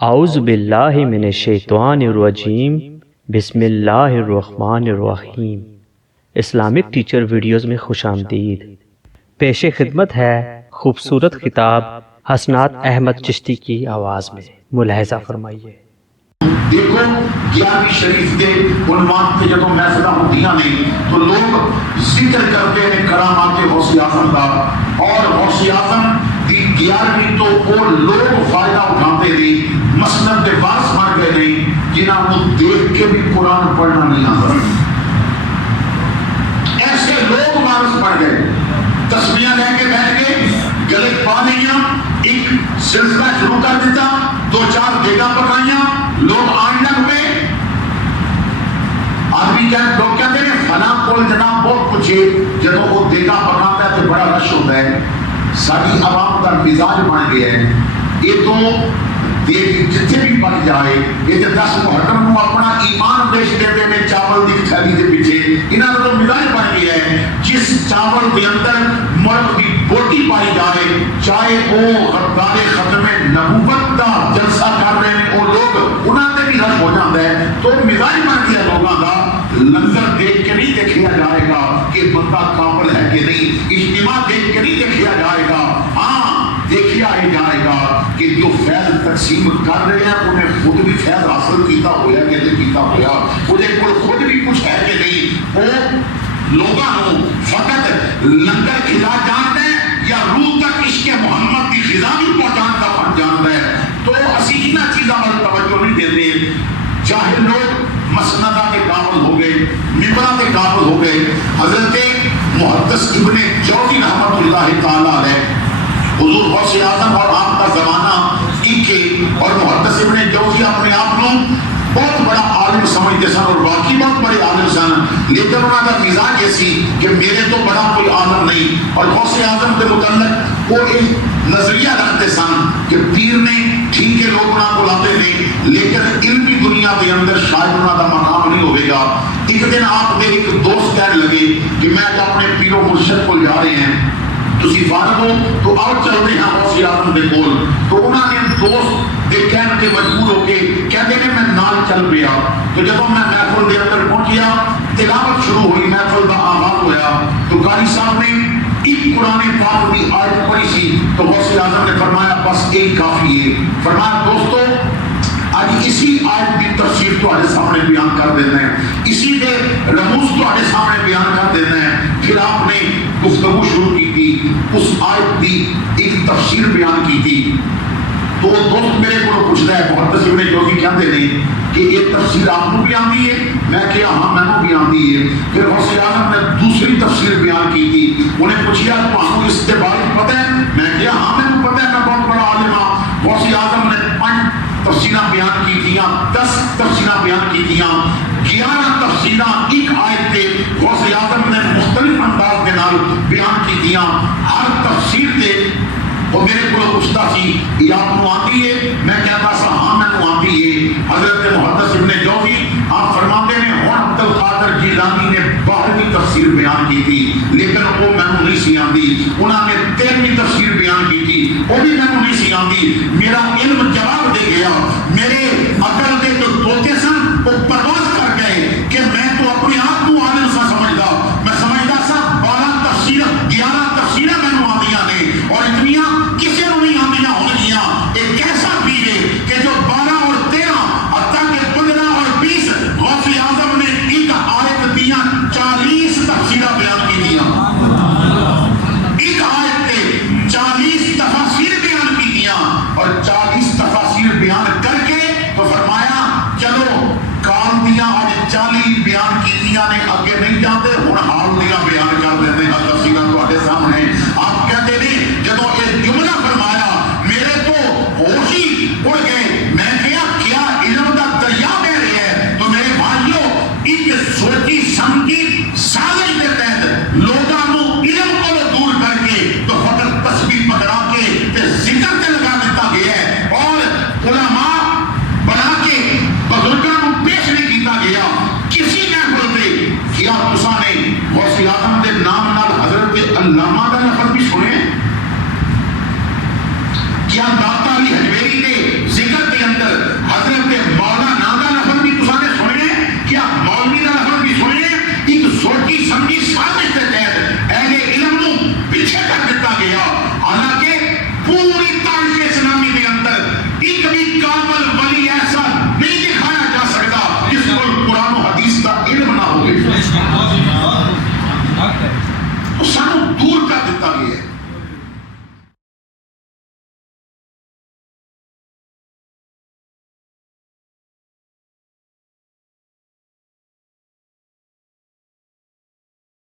اعوذ باللہ من الشیطان الرجیم، بسم اللہ الرحمن الرحیم۔ اسلامک ٹیچر ویڈیوز میں خوش آمدید۔ پیش خدمت ہے خوبصورت خطاب حسنات احمد چشتی کی آواز میں، ملاحظہ فرمائیے۔ دیکھو 11ویں شریف کے عنوان تے جدوں محفلاں ہوندیاں نے تو لوگ ذکر کرتے ہیں کرامات غوث اعظم دا، اور غوث اعظم دی 11ویں تو وہ لوگ فائدہ اٹھاتے نے، مسند دے وارث بن گئے نے جنہاں کو دیکھ کے بھی قرآن پڑھنا نہیں آتا۔ ایسے لوگ وارث بن گئے، تسبیحاں لے کے بیٹھ گئے، گلے پا لیاں، ایک سلسلہ شروع کر دیتا، 2-4 دیگاں پکائیاں، لوگ آن لگ پہ۔ آدمی لوگ کہتے ہیں فلاں کول جناب بہت کچھ ہے، جب وہ دیگاں پکاتا ہے تو بڑا رش ہوتا ہے۔ ساری عوام کا مزاج بن گیا ہے، یہ تو جتنے بھی بن جائے، یہ 10 محرم کو اپنا ایمان بیچ دیتے ہیں چاول دی تھیلی کے پیچھے، انہاں کا تو مزاج بن گیا ہے۔ جس چاول کے اندر مرغ کی بوٹی پائی جائے، چاہے وہ غدار ختم نبوت کا جلسہ کر رہے ہیں وہ لوگ، انہاں تے بھی رش ہو جاتا ہے۔ تو مزاج بن گیا لوگوں کا، لنگر دیکھ کے نہیں دیکھا جائے گا کہ بندہ قابل ہے کہ نہیں، اجتماع دیکھ کے نہیں دیکھا جائے گا، ہاں دیکھا ہی جائے گا کہ جو فیض تقسیم کر رہے ہیں انہیں خود بھی فیض حاصل کیتا ہوا کہ نہیں کیتا ہوا، انہیں خود بھی کچھ ہے کہ نہیں۔ وہ لوگوں فقط لنگر کھلا جانتا ہے یا روح تک عشق محمد کی غذا بھی پہنچان کا فن جانتا ہے۔ تو اسی انہاں چیزاں پر توجہ نہیں دیتے، چاہے لوگ مسندہ کے قابل ہو گئے، ممبرہ کے قابل ہو گئے۔ حضرت محدث ابن جوزی رحمۃ اللہ تعالیٰ علیہ، حضور غوث اعظم اور آپ کا زمانہ ایک ہے، اور محدث ابن جوزی اپنے آپ کو بہت بڑا عالم سمجھتے سن اور باقی بہت بڑے عالم سن، لیکن انہوں کا مزاج ایسی کہ میرے تو بڑا کوئی عالم نہیں، اور غوث اعظم کے متعلق وہ ایک نظریہ رکھتے سن کہ پیر نے ٹھیک ہے لوگ انہوں کو لاتے نہیں، لیکن علمی دنیا کے اندر شاید انہوں کا مقام نہیں ہوئے گا۔ ایک دن آپ کے ایک دوست کہنے لگے کہ میں اپنے پیر و مرشد کو جا رہے ہیں، تسی فارغ ہو تو آؤ چلتے ہیں غوث اعظم دے کول۔ تو انہوں نے دوست دے کہنے کے مجبور ہو کے کہتے ہیں میں نال چل پیا۔ تو جب میں محفل دے اندر پہنچیا، تلاوت شروع ہوئی، محفل کا آغاز ہوا، تو قاری صاحب نے ایک قرآن پاک کی آیت پڑھی سی، تو غوث اعظم نے فرمایا بس ایک کافی ہے۔ فرمایا دوستو آج اسی آیت کی تفسیر تہاڈے سامنے بیان کر دینا ہے، اسی دے رموز تہاڈے سامنے بیان کر دینا ہے۔ پھر آپ نے گفتگو شروع کی تھی، اس آیت کی ایک تفسیر بیان کی تھی۔ تو وہ دوست میرے کو پوچھتا ہے محدث ابن جوزی کہتے ہیں کہ یہ تفسیر آپ کو بھی آتی ہے؟ میں کہا ہاں میں کو بھی آتی ہے۔ پھر غوث اعظم نے دوسری تفسیر بیان کی تھی، انہیں پوچھا تو آپ کو اس کے بارے میں پتہ ہے؟ میں کہا ہاں میں کو پتہ ہے، میں بہت بڑا عالم ہوں۔ غوث اعظم نے 5 تفسیریں بیان کی تھیاں، 10 تفسیریں بیان کی تھیاں، 11 تفسیریں ایک آیت تے غوث اعظم نے مختلف انداز کے نال بیان کی تھیاں۔ ہر تفسیر تے وہ میرے کو پوچھتا سی یہ آپ کو آتی ہے؟ میں کہتا سا ہاں میں کو آتی ہے۔ حضرت محدث ابن جوزی آپ فرماتے ہیں ہون عبد القادر جیلانی نے 12ویں تفسیر بیان کی تھی، لیکن وہ میں کو نہیں سی آتی۔ انہوں نے 13ویں تفسیر بیان کی تھی، وہ بھی میں کو نہیں سی آتی۔ میرا علم جواب دے گیا، میرے عقل دے جو طوطے سن وہ پرواز کر گئے کہ میں تو اپنے آپ کو عالم سا سمجھدا، میں سمجھدا سا 12 تفسیر 11 تفسیریں میں کو آندیاں نے، اور اتنیاں کسی کو نہیں آندیاں ہونگیاں۔ ایک ایسا پیر ہے کہ جو 12 اور 13 حتیٰ کہ 15 اور 20 غوث اعظم نے ایک آیت دیاں 40 تفسیریں بیان کی دیاں، ایک آیت نے 40 تفاسیر بیان کی دیاں، اور 40 تفاسیر بیان کر کے تو فرمایا چلو کام دیاں آج 40 بیان کی دیاں نے آگے نہیں سوچی سمجھی سازش کے تحت